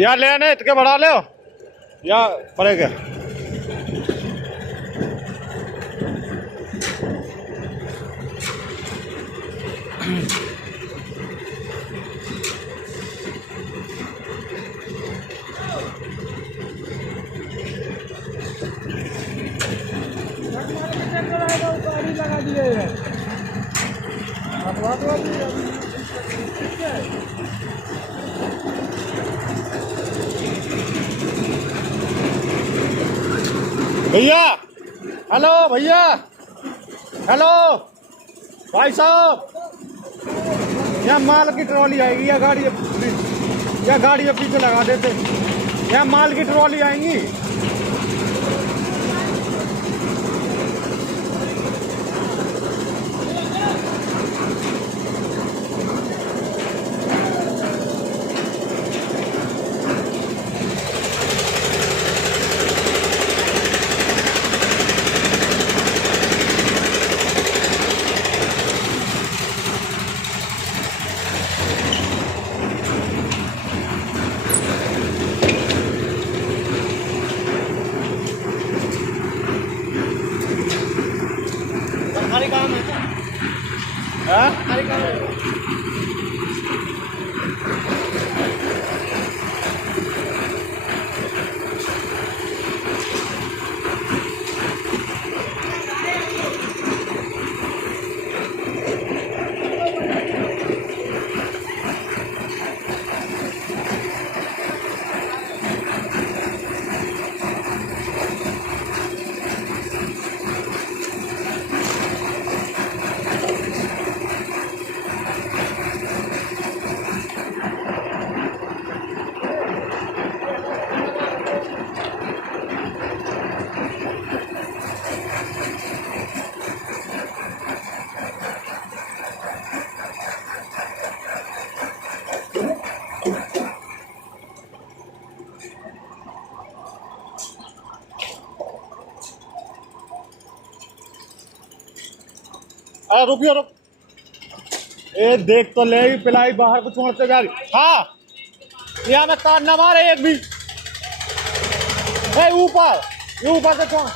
या ले आने इतने बढ़ा ले या पड़े क्या गाड़ी लगा दिए भैया। हेलो भैया, हेलो भाई साहब, यहाँ माल की ट्रॉली आएगी या गाड़ी के पीछे लगा देते। यहाँ माल की ट्रॉली आएंगी। सरकारी काम है क्या? सरकारी काम है। अरे रुकियो रुक, ए देख तो ले पिलाई बाहर को छोड़ते जा रही। हाँ यहाँ में तार न मारे एक भी। ऊपर ये ऊपर से छोड़।